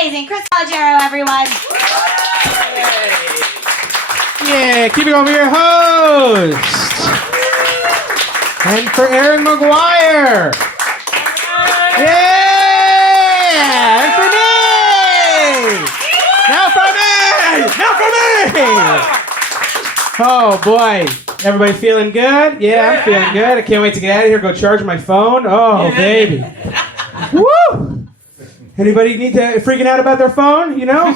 amazing Chris Calogero, everyone. Yeah, keep it going for your host. And for Aaron McGuire. Yeah! And for me! Now for me! Now for me! Oh, boy. Everybody feeling good? Yeah, I'm feeling good. I can't wait to get out of here, go charge my phone. Oh, baby. Woo! Anybody need to freaking out about their phone? You know,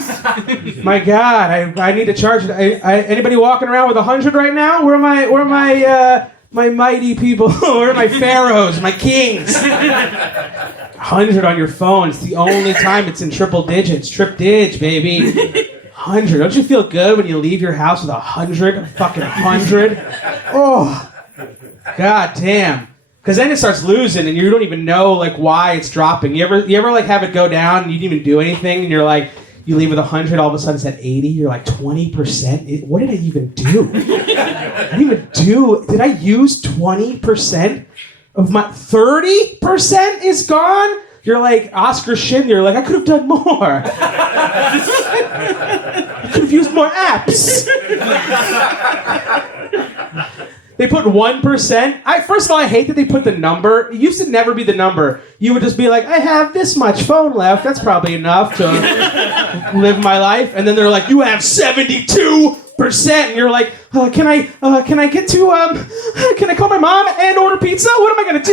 my God, I need to charge it. Anybody walking around with 100 right now? Where are my mighty people? Where are my pharaohs, my kings? 100 on your phone. It's the only time it's in triple digits. Trip dig, baby. 100. Don't you feel good when you leave your house with 100? Fucking 100. Oh, God damn. Because then it starts losing, and you don't even know like why it's dropping. You ever like have it go down, and you didn't even do anything, and you're like, you leave with 100, all of a sudden it's at 80. You're like 20%. What did I even do? Did I use 20% of my 30% is gone? You're like Oscar Schindler. You're like, I could have done more. I could have used more apps. They put 1%. First of all, I hate that they put the number. It used to never be the number. You would just be like, I have this much phone left. That's probably enough to live my life. And then they're like, you have 72%. And you're like, can I get to, can I call my mom and order pizza? What am I going to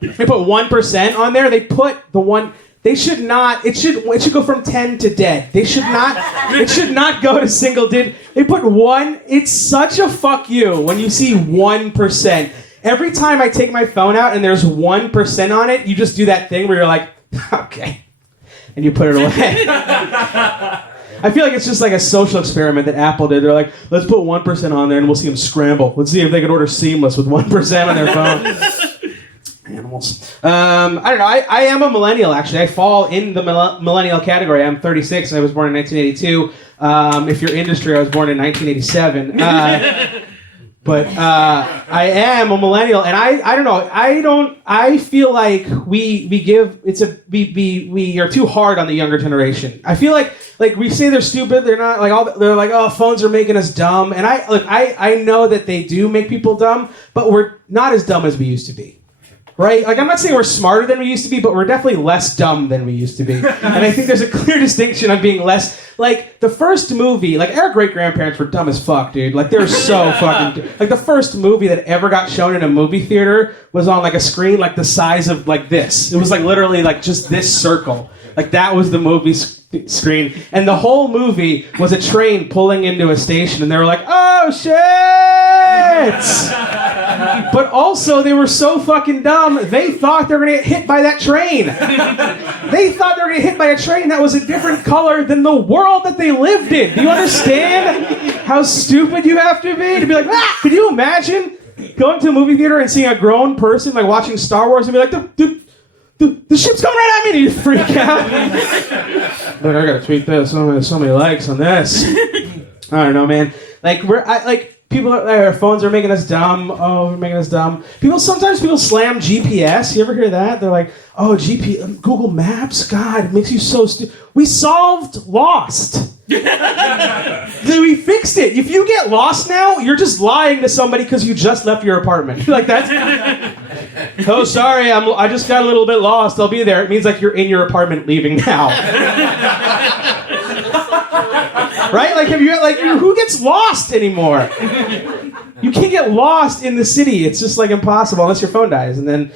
do? They put 1% on there. They put the one... They should not. It should go from 10 to dead. They should not. It should not go to single digit. They put 1. It's such a fuck you when you see 1%. Every time I take my phone out and there's 1% on it, you just do that thing where you're like, okay, and you put it away. I feel like it's just like a social experiment that Apple did. They're like, let's put 1% on there and we'll see them scramble. Let's see if they can order Seamless with 1% on their phone. Animals. I don't know. I am a millennial, actually. I fall in the millennial category. I'm 36. I was born in 1982. If you're industry, I was born in 1987. But I am a millennial, and I don't know. I feel like we are too hard on the younger generation. I feel like we say they're stupid. They're not they're like, oh, phones are making us dumb. And I know that they do make people dumb, but we're not as dumb as we used to be. Right? Like, I'm not saying we're smarter than we used to be, but we're definitely less dumb than we used to be. And I think there's a clear distinction on being less... Like, the first movie... Like, our great-grandparents were dumb as fuck, dude. Like, they're so fucking... Like, the first movie that ever got shown in a movie theater was on, like, a screen, like, the size of, like, this. It was, like, literally, like, just this circle. Like, that was the movie screen. And the whole movie was a train pulling into a station, and they were like, oh, shit! But also, they were so fucking dumb, they thought they were going to get hit by that train. They thought they were going to get hit by a train that was a different color than the world that they lived in. Do you understand how stupid you have to be be like, ah! Could you imagine going to a movie theater and seeing a grown person like watching Star Wars and be like, the ship's coming right at me, and you freak out. Look, I gotta tweet this. So many likes on this. I don't know, man. Like people, our phones are making us dumb. Oh, we're making us dumb. Sometimes people slam GPS. You ever hear that? They're like, oh, Google Maps. God, it makes you so stupid. We solved Lost. We fixed it. If you get lost now, you're just lying to somebody because you just left your apartment. Like that's. Oh, sorry, I just got a little bit lost. I'll be there. It means like you're in your apartment leaving now. Right? Like who gets lost anymore? You can't get lost in the city. It's just like impossible unless your phone dies, and then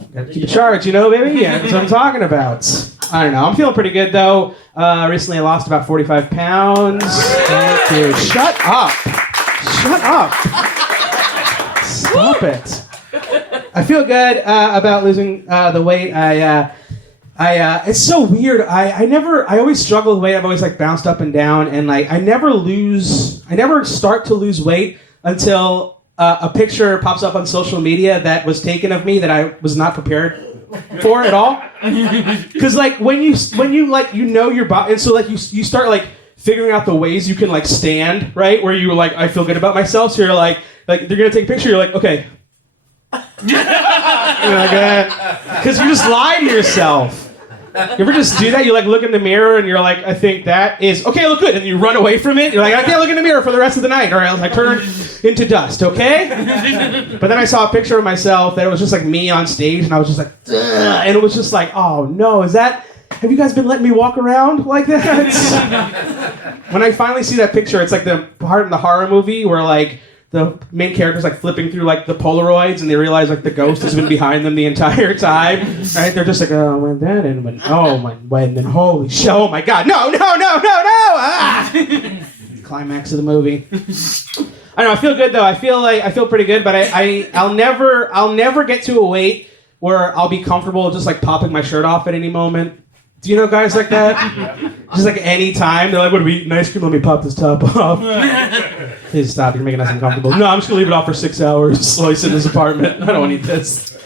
you gotta keep it charged, baby? Yeah, that's what I'm talking about. I don't know. I'm feeling pretty good though. Recently I lost about 45 pounds. Thank you. Shut up. Stop it. I feel good about losing the weight. It's so weird. I always struggle with weight. I've always like bounced up and down, and like I never start to lose weight until a picture pops up on social media that was taken of me that I was not prepared for at all. Because like when you like your body, and so like you start like figuring out the ways you can like stand, right? Where you like, I feel good about myself. So you're like they're gonna take a picture. You're like, okay. Because you just lie to yourself. You ever just do that? You like look in the mirror and you're like, I think that is okay. I look good, and you run away from it. You're like, I can't look in the mirror for the rest of the night, or else I turn into dust. Okay. But then I saw a picture of myself that it was just like me on stage, and I was just like, ugh, and it was just like, oh no, is that? Have you guys been letting me walk around like that? When I finally see that picture, it's like the part in the horror movie where like the main character's like flipping through like the Polaroids and they realize like the ghost has been behind them the entire time. Right? They're just like, oh, when that and when, oh, when then holy shit, oh my god, no. Ah! Climax of the movie. I don't know, I feel good though. I feel pretty good, but I'll never get to a weight where I'll be comfortable just like popping my shirt off at any moment. Do you know guys like that? Just like any time. They're like, what, are we eating ice cream? Let me pop this top off. Please stop. You're making us uncomfortable. No, I'm just going to leave it off for 6 hours while I sit in this apartment. I don't want to eat this.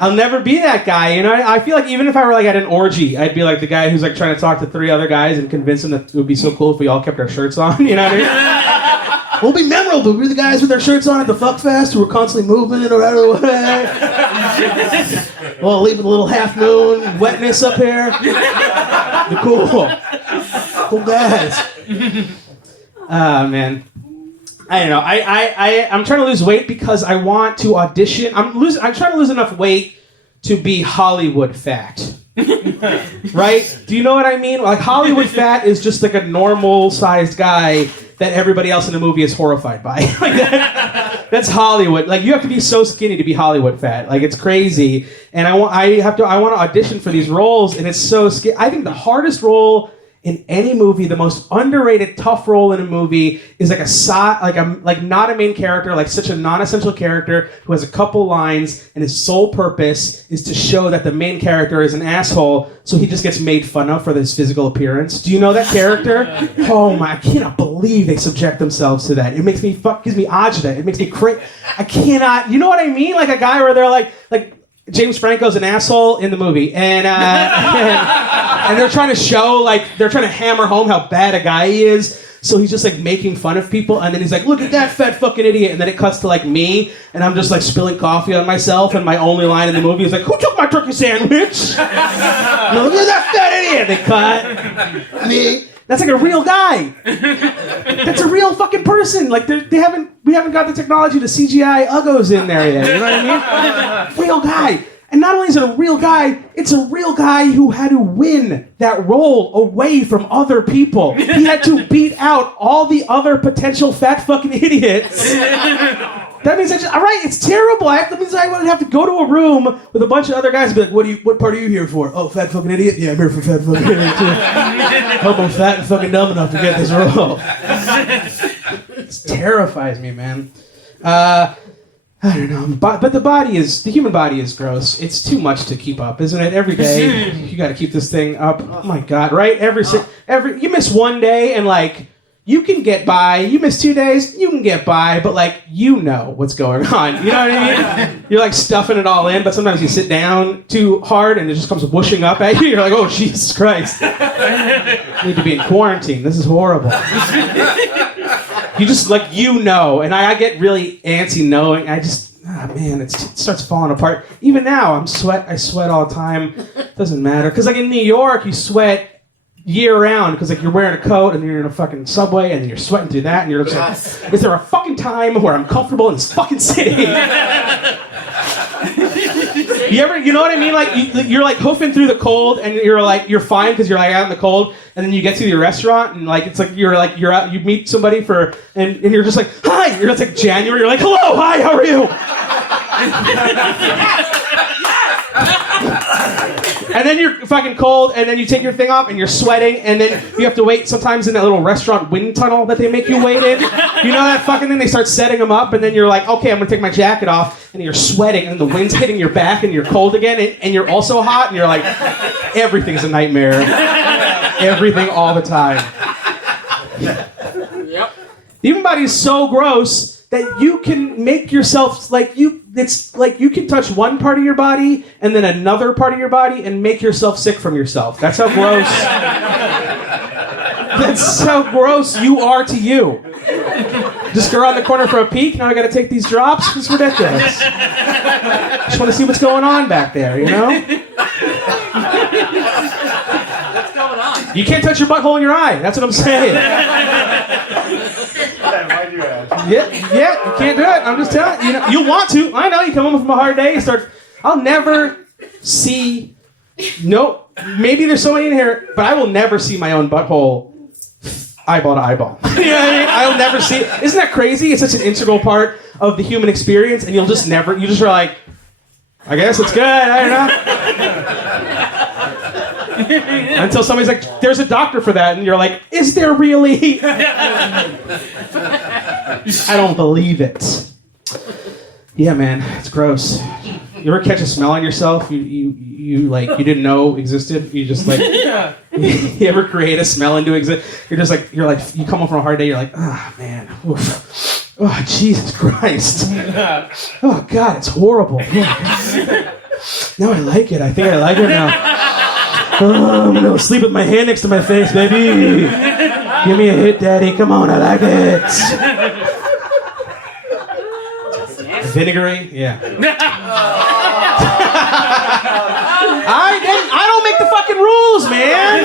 I'll never be that guy. You know, I feel like even if I were like at an orgy, I'd be like the guy who's like trying to talk to 3 other guys and convince them that it would be so cool if we all kept our shirts on. You know what I mean? We'll be memorable. We're the guys with their shirts on at the fuck fest who are constantly moving it around the way. Well, leaving a little half moon wetness up here. They're cool guys. Man, I don't know. I'm trying to lose weight because I want to audition. I'm trying to lose enough weight to be Hollywood fat. Right? Do you know what I mean? Like Hollywood fat is just like a normal sized guy that everybody else in the movie is horrified by. Like that's Hollywood. Like you have to be so skinny to be Hollywood fat. Like it's crazy. And I want to audition for these roles, and it's so scary. I think the hardest role in any movie, the most underrated tough role in a movie is like not a main character, like such a non-essential character who has a couple lines and his sole purpose is to show that the main character is an asshole, so he just gets made fun of for his physical appearance. Do you know that character? Oh my, I cannot believe they subject themselves to that. It makes me gives me agita. It makes me crazy. I cannot, you know what I mean? Like a guy where they're like James Franco's an asshole in the movie, and they're trying to show, like, they're trying to hammer home how bad a guy he is, so he's just, like, making fun of people, and then he's like, look at that fat fucking idiot, and then it cuts to, like, me, and I'm just, like, spilling coffee on myself, and my only line in the movie is like, who took my turkey sandwich? No, look at that fat idiot! They cut. Me. That's like a real guy. That's a real fucking person. Like we haven't got the technology to CGI uggos in there yet. You know what I mean? Real guy. And not only is it a real guy, it's a real guy who had to win that role away from other people. He had to beat out all the other potential fat fucking idiots. That means all right, it's terrible. That means I would have to go to a room with a bunch of other guys and be like, what part are you here for? Oh, fat fucking idiot? Yeah, I'm here for fat fucking idiot too. Hope I'm fat and fucking dumb enough to get this role. It terrifies me, man. I don't know, but the human body is gross. It's too much to keep up, isn't it? Every day, you got to keep this thing up. Oh my God, right? Every you miss one day and like, you can get by. You miss 2 days, you can get by, but like, you know what's going on. You know what I mean? You're like stuffing it all in, but sometimes you sit down too hard and it just comes whooshing up at you. You're like, oh, Jesus Christ. I need to be in quarantine. This is horrible. You just, like, and I get really antsy knowing. I just, man, it starts falling apart. Even now, I sweat all the time. Doesn't matter. Because, like, in New York, you sweat year round because like you're wearing a coat and you're in a fucking subway and then you're sweating through that and you're just like, is there a fucking time where I'm comfortable in this fucking city? You know what I mean? Like you're like hoofing through the cold and you're fine because you're like out in the cold, and then you get to your restaurant and like it's like you're out, you meet somebody and you're just like, hi, it's like January, you're like, hello, hi, how are you? And then you're fucking cold, and then you take your thing off, and you're sweating, and then you have to wait sometimes in that little restaurant wind tunnel that they make you wait in. You know that fucking thing? They start setting them up, and then you're like, okay, I'm gonna take my jacket off, and you're sweating, and the wind's hitting your back, and you're cold again, and you're also hot, and you're like, everything's a nightmare. Everything all the time. Yep. The human body is so gross that you can make yourself it's like you can touch one part of your body and then another part of your body and make yourself sick from yourself. That's how gross. That's how gross you are to you. Just go around the corner for a peek. Now I got to take these drops. It's ridiculous. Just want to see what's going on back there, you know? You can't touch your butthole in your eye. That's what I'm saying. Yeah, you can't do it. I'm just telling you. You want to. I know. You come home from a hard day. You start. I'll never see. Nope. Maybe there's somebody in here, but I will never see my own butthole eyeball to eyeball. You know what I mean? I'll never see it. Isn't that crazy? It's such an integral part of the human experience, and you'll just never. You just are like, I guess it's good. I don't know. Until somebody's like, there's a doctor for that, and you're like, is there really? I don't believe it. Yeah, man, it's gross. You ever catch a smell on yourself you like you didn't know existed? You just like you ever create a smell into existence? You're like you come home from a hard day. You're like, oh man, oof. Oh Jesus Christ. Oh God, it's horrible. No, I like it. I think I like it now. Oh, I'm gonna sleep with my hand next to my face, baby. Give me a hit, Daddy. Come on, I like it. Vinegary? Yeah. I don't make the fucking rules, man.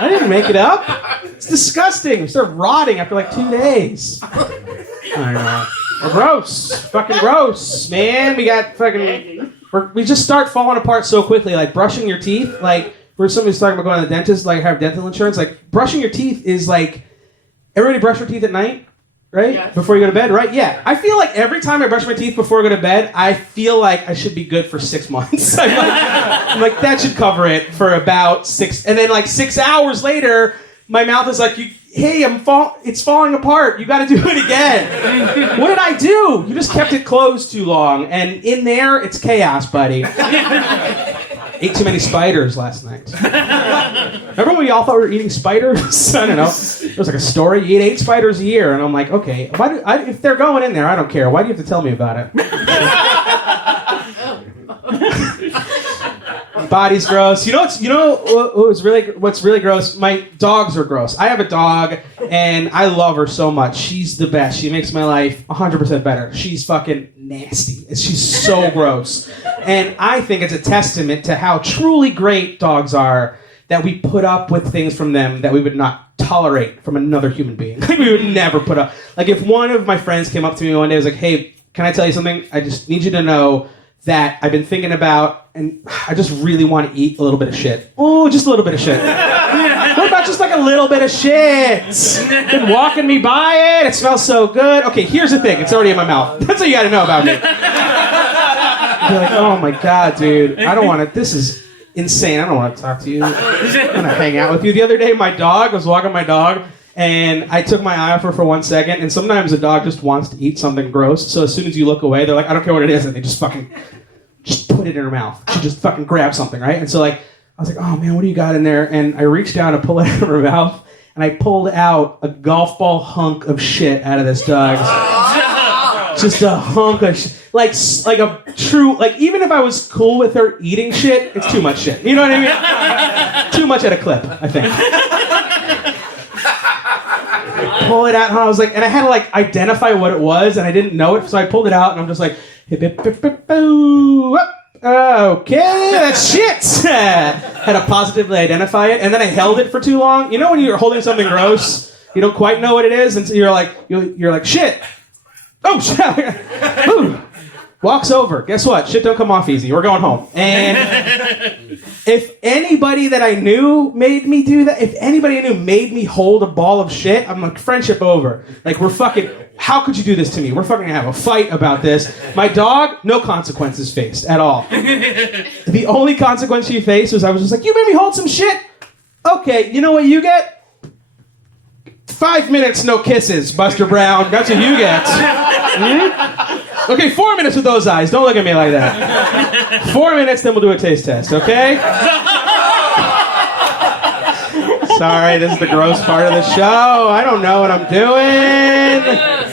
I didn't make it up. It's disgusting. We start rotting after like 2 days. I know. We're gross. Fucking gross, man. We got fucking... We just start falling apart so quickly. Like brushing your teeth, like where somebody's talking about going to the dentist, like have dental insurance. Like brushing your teeth is like... Everybody brush their teeth at night? Right? Yes. Before you go to bed, right? Yeah. I feel like every time I brush my teeth before I go to bed, I feel like I should be good for 6 months. I'm like, that should cover it for about 6. And then like 6 hours later, my mouth is like, hey, it's falling apart. You got to do it again. What did I do? You just kept it closed too long. And in there, it's chaos, buddy. Ate too many spiders last night. Remember when we all thought we were eating spiders? I don't know. It was like a story. You eat 8 spiders a year. And I'm like, okay, if they're going in there, I don't care. Why do you have to tell me about it? Body's gross. What's really gross? My dogs are gross. I have a dog, and I love her so much. She's the best. She makes my life 100% better. She's fucking nasty. She's so gross. And I think it's a testament to how truly great dogs are that we put up with things from them that we would not tolerate from another human being. Like we would never put up. Like if one of my friends came up to me one day and was like, hey, can I tell you something? I just need you to know that I've been thinking about, and I just really want to eat a little bit of shit. Oh, just a little bit of shit. What about just like a little bit of shit? Been walking me by it. It smells so good. Okay, here's the thing. It's already in my mouth. That's what you got to know about me. You're like, oh my God, dude. I don't want to. This is insane. I don't want to talk to you. I want to hang out with you. The other day, I was walking my dog, and I took my eye off her for 1 second, and sometimes a dog just wants to eat something gross, so as soon as you look away, they're like, I don't care what it is, and they just fucking put it in her mouth. She just fucking grabs something, right? And so like, I was like, oh man, what do you got in there? And I reached down to pull it out of her mouth, and I pulled out a golf ball hunk of shit out of this dog's. Just a hunk of shit. Like a true, like even if I was cool with her eating shit, it's too much shit. You know what I mean? Too much at a clip, I think. Pull it out, and I was like, and I had to like identify what it was, and I didn't know it, so I pulled it out, and I'm just like, hip, hip, hip, hip, boo, up. Okay, that's shit. Had to positively identify it, and then I held it for too long. You know when you're holding something gross, you don't quite know what it is, and so you're like shit. Oh shit. Ooh. Walks over. Guess what? Shit don't come off easy. We're going home. And if anybody that I knew made me do that, if anybody I knew made me hold a ball of shit, I'm like, friendship over. Like, we're fucking, how could you do this to me? We're fucking gonna have a fight about this. My dog, no consequences faced at all. The only consequence she faced was I was just like, you made me hold some shit? Okay, you know what you get? 5 minutes, no kisses, Buster Brown. That's what you get. Mm-hmm. Okay, 4 minutes with those eyes. Don't look at me like that. 4 minutes, then we'll do a taste test, okay? Sorry, this is the gross part of the show. I don't know what I'm doing.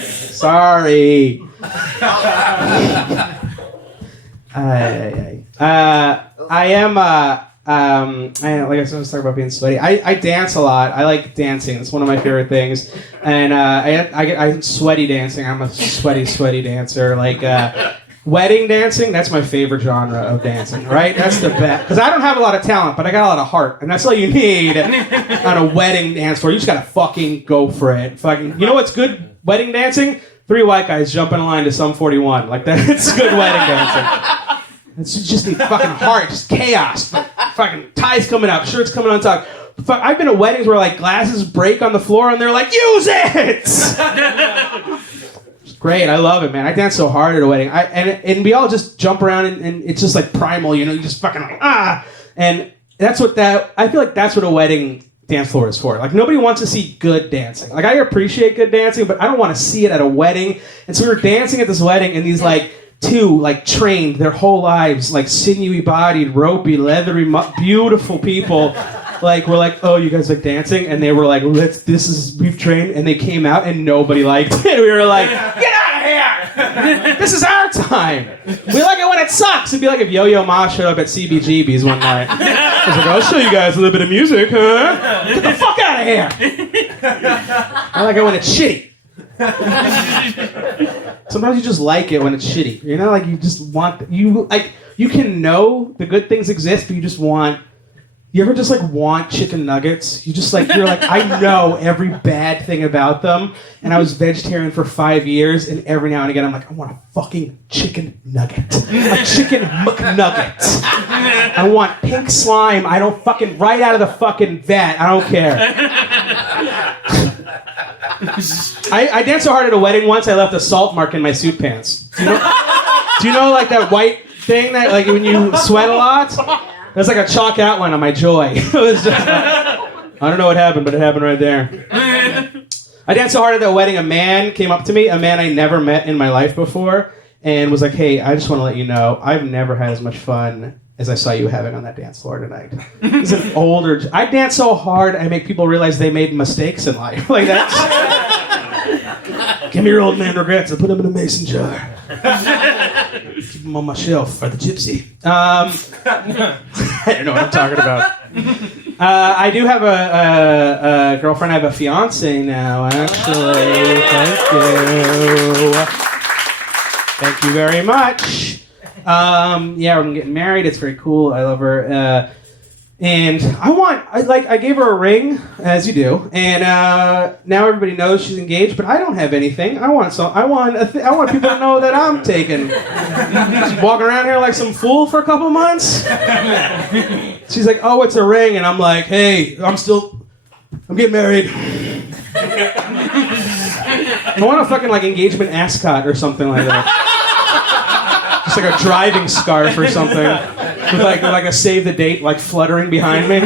Sorry. I am... like I was talking about being sweaty. I dance a lot. I like dancing. It's one of my favorite things. And I sweaty dancing. I'm a sweaty dancer. Like Wedding dancing, that's my favorite genre of dancing, right? That's the best. Because I don't have a lot of talent, but I got a lot of heart. And that's all you need on a wedding dance floor. You just gotta fucking go for it. Fucking, you know what's good wedding dancing? 3 white guys jumping in line to Sum 41. Like, that's good wedding dancing. It's just the fucking heart, just chaos. Fucking ties coming up, shirts coming on top. Fuck, I've been to weddings where, like, glasses break on the floor and they're like, use it! Great, I love it, man. I dance so hard at a wedding. And we all just jump around and it's just like primal, you know, you just fucking like, ah! And I feel like that's what a wedding dance floor is for. Like, nobody wants to see good dancing. Like, I appreciate good dancing, but I don't want to see it at a wedding. And so we were dancing at this wedding and these like two, like, trained their whole lives, like sinewy bodied, ropey, leathery, beautiful people. Like, we're like, oh, you guys like dancing? And they were like, we've trained, and they came out and nobody liked it. We were like, get out of here! This is our time. We like it when it sucks. It'd be like if Yo-Yo Ma showed up at CBGB's one night. I was like, I'll show you guys a little bit of music, huh? Get the fuck out of here! I like it when it's shitty. Sometimes you just like it when it's shitty. You know, like you just want, you can know the good things exist, but you just want. You ever just, like, want chicken nuggets? You're like, I know every bad thing about them, and I was vegetarian for 5 years, and every now and again I'm like, I want a fucking chicken nugget. A chicken McNugget. I want pink slime. I don't fucking, right out of the fucking vat. I don't care. I danced so hard at a wedding once, I left a salt mark in my suit pants. Do you know, like, that white thing that, like, when you sweat a lot? There's like a chalk outline on my joy. It was just, I don't know what happened, but it happened right there. I danced so hard at that wedding, a man came up to me, a man I never met in my life before, and was like, hey, I just want to let you know, I've never had as much fun as I saw you having on that dance floor tonight. He's an older... I dance so hard, I make people realize they made mistakes in life. Like, that's... Give me your old man regrets. I put them in a mason jar. Keep them on my shelf for the gypsy. I don't know what I'm talking about. I do have a girlfriend. I have a fiance now, actually. Thank you very much. Yeah, I'm getting married. It's very cool. I love her. And I gave her a ring, as you do, and now everybody knows she's engaged, but I don't have anything. I want people to know that I'm taken. Just walking around here like some fool for a couple months. She's like, oh, it's a ring, and I'm like, hey, I'm getting married. I want a fucking, like, engagement ascot or something like that. Just like a driving scarf or something. With like a save the date like fluttering behind me.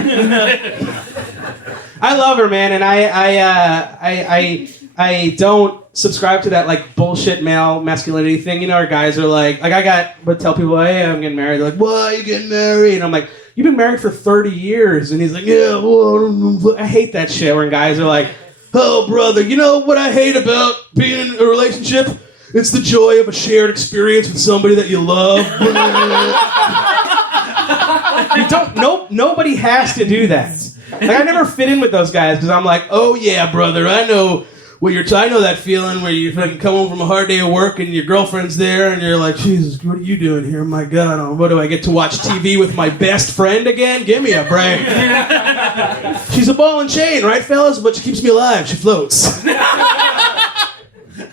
I love her, man, and I don't subscribe to that like bullshit male masculinity thing. You know, our guys are like would tell people, hey, I'm getting married. They're like, why are you getting married? And I'm like, you've been married for 30 years. And he's like, yeah, well, I hate that shit when guys are like, oh, brother, you know what I hate about being in a relationship? It's the joy of a shared experience with somebody that you love. Nobody has to do that. Like, I never fit in with those guys because I'm like, oh yeah, brother, I know I know that feeling where you fucking come home from a hard day of work and your girlfriend's there and you're like, Jesus, what are you doing here? My God, what do I get to watch TV with my best friend again? Give me a break. She's a ball and chain, right, fellas? But she keeps me alive. She floats.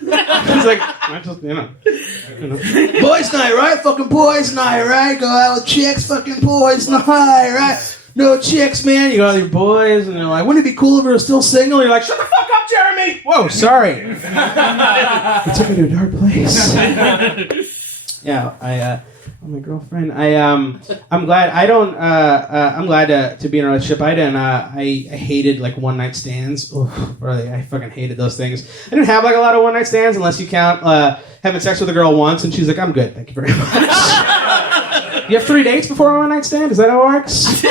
He's like, I just, you know. Boys' night, right? Fucking boys' night, right? Go out with chicks, fucking boys' night, right? No chicks, man. You got all your boys, and they're like, wouldn't it be cool if we were still single? You're like, shut the fuck up, Jeremy! Whoa, sorry. You took me to a dark place. Yeah, my girlfriend. I'm glad I don't. I'm glad to be in a relationship. I hated like one night stands. Oof, really, I fucking hated those things. I didn't have like a lot of one night stands unless you count having sex with a girl once, and she's like, I'm good, thank you very much. You have 3 dates before a one night stand? Is that how it works?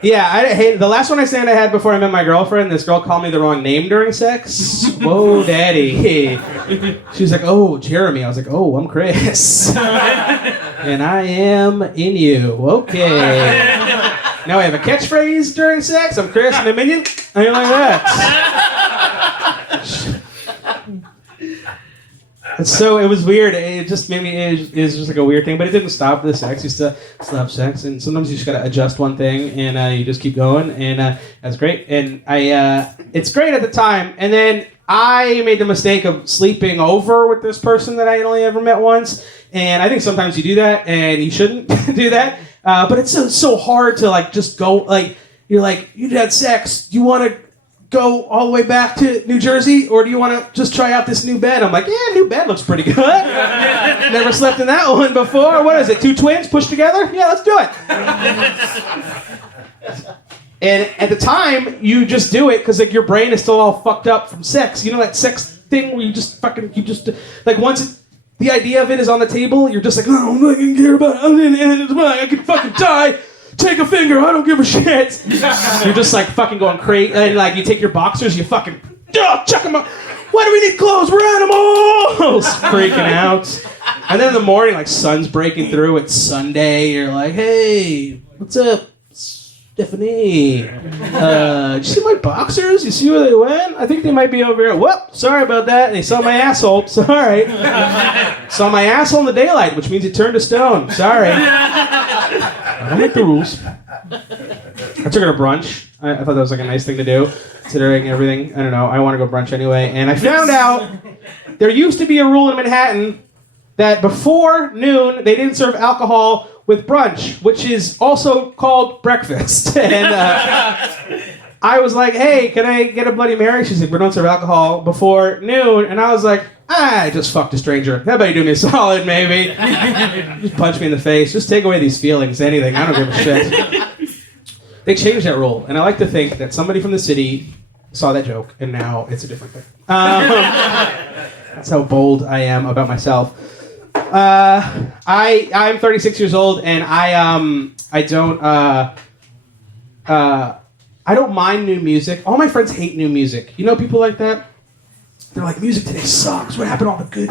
Yeah, I hate the last one night stand I had before I met my girlfriend. This girl called me the wrong name during sex. Whoa, daddy. She was like, oh, Jeremy. I was like, oh, I'm Chris. And I am in you. Okay. Now I have a catchphrase during sex. I'm Chris and I'm in you. How you like that? So it was weird. It just made me. It was just like a weird thing, but it didn't stop the sex. You still have sex, and sometimes you just gotta adjust one thing, and you just keep going, and that's great. And it's great at the time, and then I made the mistake of sleeping over with this person that I only ever met once, and I think sometimes you do that, and you shouldn't do that. But it's so hard to like just go like you're like you had sex. Do you want to go all the way back to New Jersey, or do you want to just try out this new bed? I'm like, yeah, new bed looks pretty good. Never slept in that one before. What is it? 2 twins pushed together? Yeah, let's do it. And at the time, you just do it because like your brain is still all fucked up from sex. You know that sex thing where you just like once the idea of it is on the table, you're just like, oh, I'm not gonna care about it. I could fucking die. Take a finger. I don't give a shit. You're just like fucking going crazy, and like you take your boxers, you fucking chuck them up. Why do we need clothes? We're animals. Freaking out. And then in the morning, like sun's breaking through. It's Sunday. You're like, hey, what's up? Stephanie, did you see my boxers? You see where they went? I think they might be over here. Whoop, sorry about that. They saw my asshole. Sorry. Saw my asshole in the daylight, which means it turned to stone. Sorry. I don't make the rules. I took her to brunch. I thought that was like a nice thing to do, considering everything. I don't know. I want to go brunch anyway. And I found out there used to be a rule in Manhattan that before noon, they didn't serve alcohol with brunch, which is also called breakfast. And I was like, hey, can I get a Bloody Mary? She's like, we don't serve alcohol before noon. And I was like, I just fucked a stranger. How about you do me a solid, maybe? Just punch me in the face. Just take away these feelings, anything. I don't give a shit. They changed that rule. And I like to think that somebody from the city saw that joke, and now it's a different thing. That's how bold I am about myself. I'm 36 years old, and I don't mind new music. All my friends hate new music. You know people like that? They're like, music today sucks. What happened to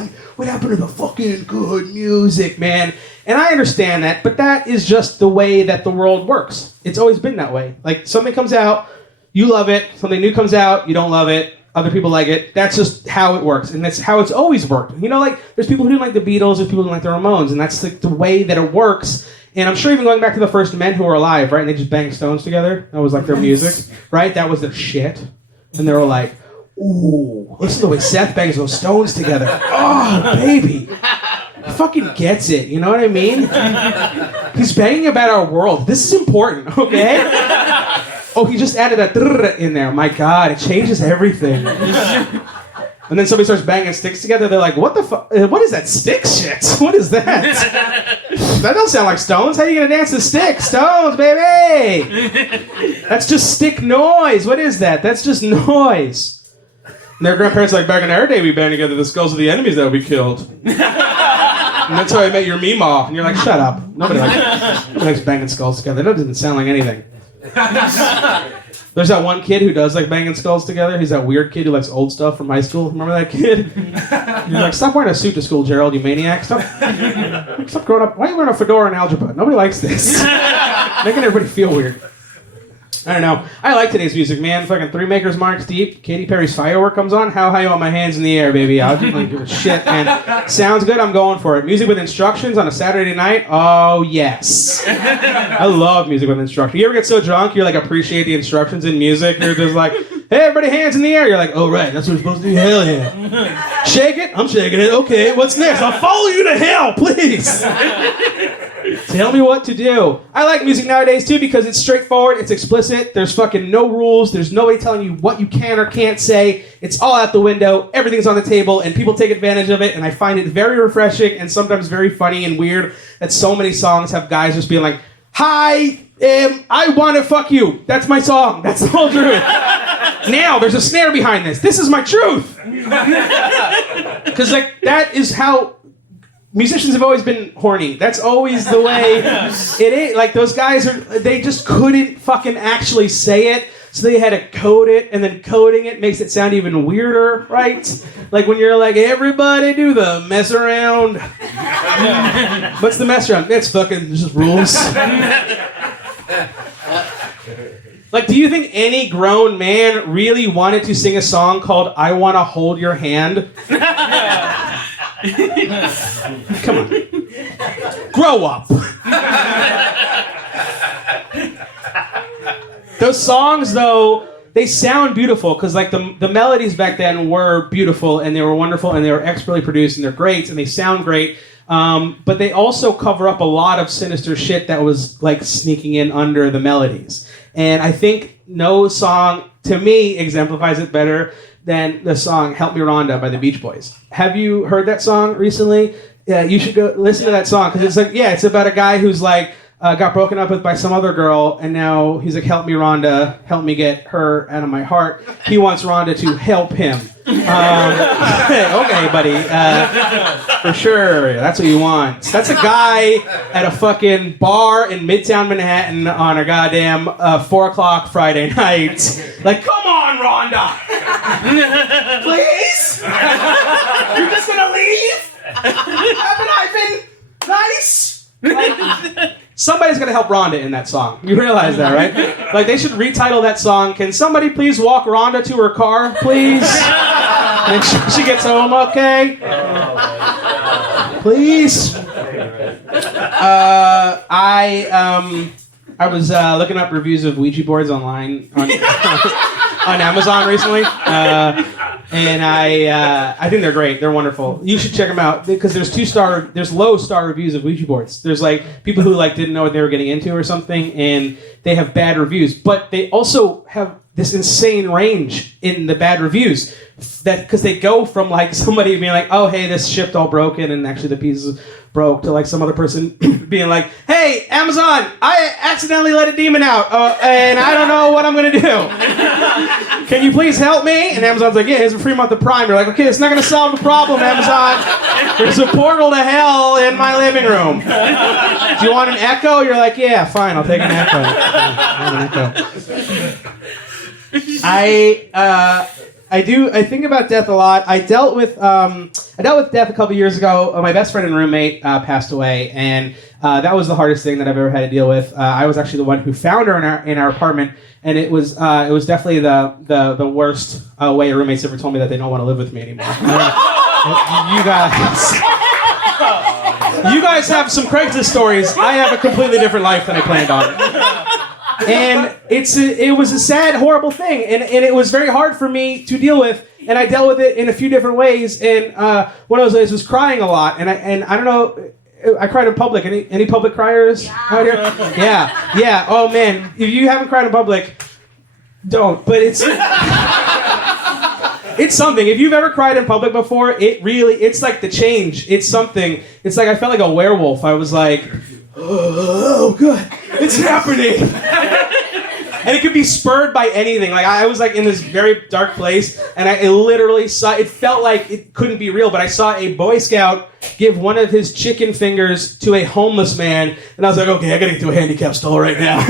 the fucking good music, man? And I understand that, but that is just the way that the world works. It's always been that way. Like, something comes out, you love it. Something new comes out, you don't love it. Other people like it. That's just how it works, and that's how it's always worked. You know, like, there's people who didn't like the Beatles, there's people who didn't like the Ramones, and that's like the way that it works. And I'm sure even going back to the first men who were alive, right, and they just banged stones together, that was like their music, right? That was their shit. And they were like, ooh, listen to the way Seth bangs those stones together. Oh, baby. He fucking gets it, you know what I mean? He's banging about our world. This is important, okay? Oh, he just added a in there. My God, it changes everything. And then somebody starts banging sticks together. They're like, what the fuck? What is that stick shit? What is that? That doesn't sound like stones. How are you going to dance to sticks? Stones, baby! That's just stick noise. What is that? That's just noise. And their grandparents are like, back in our day, we banged together the skulls of the enemies that we killed. And that's how I met your Meemaw. And you're like, shut up. Nobody likes banging skulls together. That doesn't sound like anything. There's that one kid who does like banging skulls together. He's that weird kid who likes old stuff from high school. Remember that kid? You're like, stop wearing a suit to school, Gerald, you maniac. Stop growing up. Why are you wearing a fedora in algebra? Nobody likes this. Making everybody feel weird. I don't know. I like today's music, man. Fucking Three Makers Marks Deep. Katy Perry's Firework comes on. How high you want my hands in the air, baby? I'll just like, give a shit, man. Sounds good. I'm going for it. Music with instructions on a Saturday night. Oh, yes. I love music with instructions. You ever get so drunk, you like appreciate the instructions in music? You're just like, hey, everybody, hands in the air. You're like, oh, right. That's what we're supposed to do. Hell yeah. Shake it. I'm shaking it. Okay, what's next? I'll follow you to hell, please. Tell me what to do. I like music nowadays, too, because it's straightforward, it's explicit, there's fucking no rules, there's nobody telling you what you can or can't say, it's all out the window, everything's on the table, and people take advantage of it, and I find it very refreshing and sometimes very funny and weird that so many songs have guys just being like, hi, I want to fuck you. That's my song. That's the whole truth. Now, there's a snare behind this. This is my truth. Because, like, that is how... Musicians have always been horny. That's always the way it is. Like, those guys they just couldn't fucking actually say it, so they had to code it, and then coding it makes it sound even weirder, right? Like when you're like, everybody do the mess around. What's the mess around? It's fucking just rules. Like, do you think any grown man really wanted to sing a song called I Wanna Hold Your Hand? Come on. Grow up. Those songs, though, they sound beautiful because, like, the melodies back then were beautiful and they were wonderful and they were expertly produced and they're great and they sound great. But they also cover up a lot of sinister shit that was, like, sneaking in under the melodies. And I think no song, to me, exemplifies it better than the song Help Me Rhonda by the Beach Boys. Have you heard that song recently? Yeah, you should go listen to that song because it's like, yeah, it's about a guy who's like, got broken up with by some other girl, and now he's like, help me, Rhonda, help me get her out of my heart. He wants Rhonda to help him. Okay, buddy, for sure, that's what you want. That's a guy at a fucking bar in Midtown Manhattan on a goddamn 4 o'clock Friday night. Like, come on, Rhonda! Please? You're just gonna leave? Haven't I been nice? Like, somebody's going to help Rhonda in that song. You realize that, right? Like, they should retitle that song, Can Somebody Please Walk Rhonda to Her Car, Please? And she gets home, okay? Please? I was looking up reviews of Ouija boards online on Amazon recently. And I think they're great. They're wonderful. You should check them out because there's low star reviews of Ouija boards. There's like people who like didn't know what they were getting into or something, and they have bad reviews. But they also have this insane range in the bad reviews that because they go from like somebody being like, oh hey, this ship's all broken and actually the pieces broke, to like some other person being like, hey, Amazon, I accidentally let a demon out and I don't know what I'm gonna do. Can you please help me? And Amazon's like, yeah, here's a free month of Prime. You're like, okay, it's not gonna solve the problem, Amazon. There's a portal to hell in my living room. Do you want an echo? You're like, yeah, fine, I'll take an echo. I think about death a lot. I dealt with death a couple years ago. My best friend and roommate passed away, and that was the hardest thing that I've ever had to deal with. I was actually the one who found her in our apartment, and it was definitely the worst way a roommate's ever told me that they don't want to live with me anymore. You guys have some Craigslist stories. I have a completely different life than I planned on. And it was a sad, horrible thing, and it was very hard for me to deal with, and I dealt with it in a few different ways, and one of those ways was crying a lot, and I don't know, I cried in public. Any public criers out here? Yeah. Oh man, if you haven't cried in public, don't. But it's something. If you've ever cried in public before, it's like the change. It's something. It's like I felt like a werewolf. I was like, oh good, it's happening. And it could be spurred by anything. Like I was like in this very dark place, and I literally saw. It felt like it couldn't be real, but I saw a Boy Scout give one of his chicken fingers to a homeless man, and I was like, okay, I gotta get to a handicap stall right now.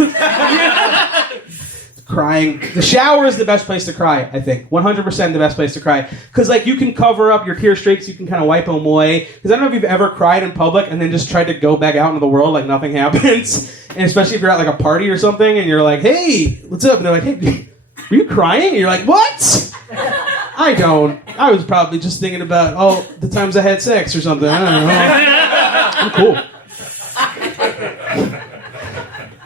Crying. The shower is the best place to cry, I think. 100% the best place to cry. Because, like, you can cover up your tear streaks, you can kind of wipe them away. Because I don't know if you've ever cried in public and then just tried to go back out into the world like nothing happens. And especially if you're at, like, a party or something and you're like, hey, what's up? And they're like, hey, were you crying? And you're like, what? I don't. I was probably just thinking about all the times I had sex or something. I don't know. I'm cool.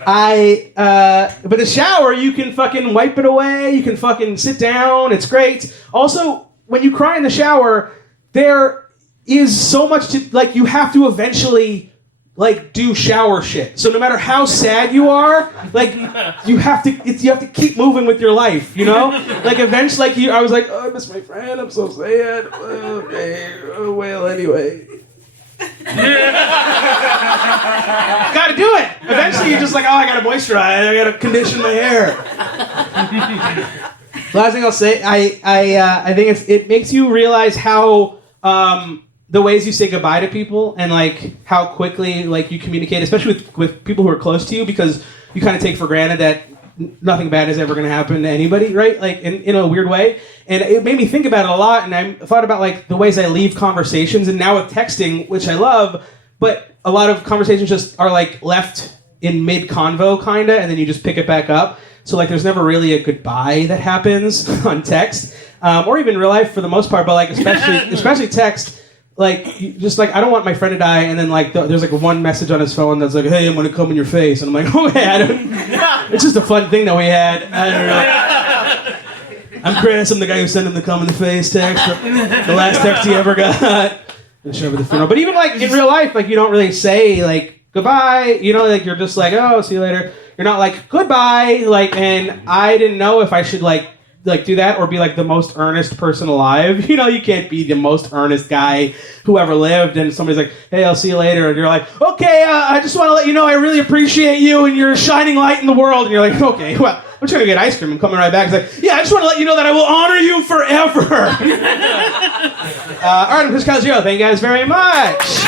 But the shower, you can fucking wipe it away, you can fucking sit down, it's great. Also, when you cry in the shower, there is so much to, like, you have to eventually, like, do shower shit. So no matter how sad you are, like, you have to keep moving with your life, you know? Like, eventually, like, I was like, oh, I miss my friend, I'm so sad. Okay, oh, well, anyway. Gotta do it. Eventually, you're just like, oh, I gotta moisturize. I gotta condition my hair. Last thing I'll say, I think it makes you realize how the ways you say goodbye to people and like how quickly like you communicate, especially with people who are close to you, because you kind of take for granted that nothing bad is ever going to happen to anybody, right? Like in a weird way. And it made me think about it a lot, and I thought about like the ways I leave conversations, and now with texting, which I love, but a lot of conversations just are like left in mid-convo kinda, and then you just pick it back up. So like there's never really a goodbye that happens on text, or even real life for the most part, but like especially text, like, just like, I don't want my friend to die, and then like, there's like one message on his phone that's like, hey, I'm gonna come in your face, and I'm like, okay, it's just a fun thing that we had. I don't know. I'm Chris, I'm the guy who sent him the come in the face text, the last text he ever got. And show up at the funeral. But even like in real life, like you don't really say like goodbye, you know, like you're just like, oh, see you later. You're not like goodbye, like, and I didn't know if I should like do that or be like the most earnest person alive. You know, you can't be the most earnest guy who ever lived, and somebody's like, hey, I'll see you later, and you're like, okay, I just want to let you know I really appreciate you and you're a shining light in the world, and you're like, okay, well, I'm just gonna get ice cream and coming right back. It's like, yeah, I just want to let you know that I will honor you forever. All right, I'm Chris Calogero. Thank you guys very much.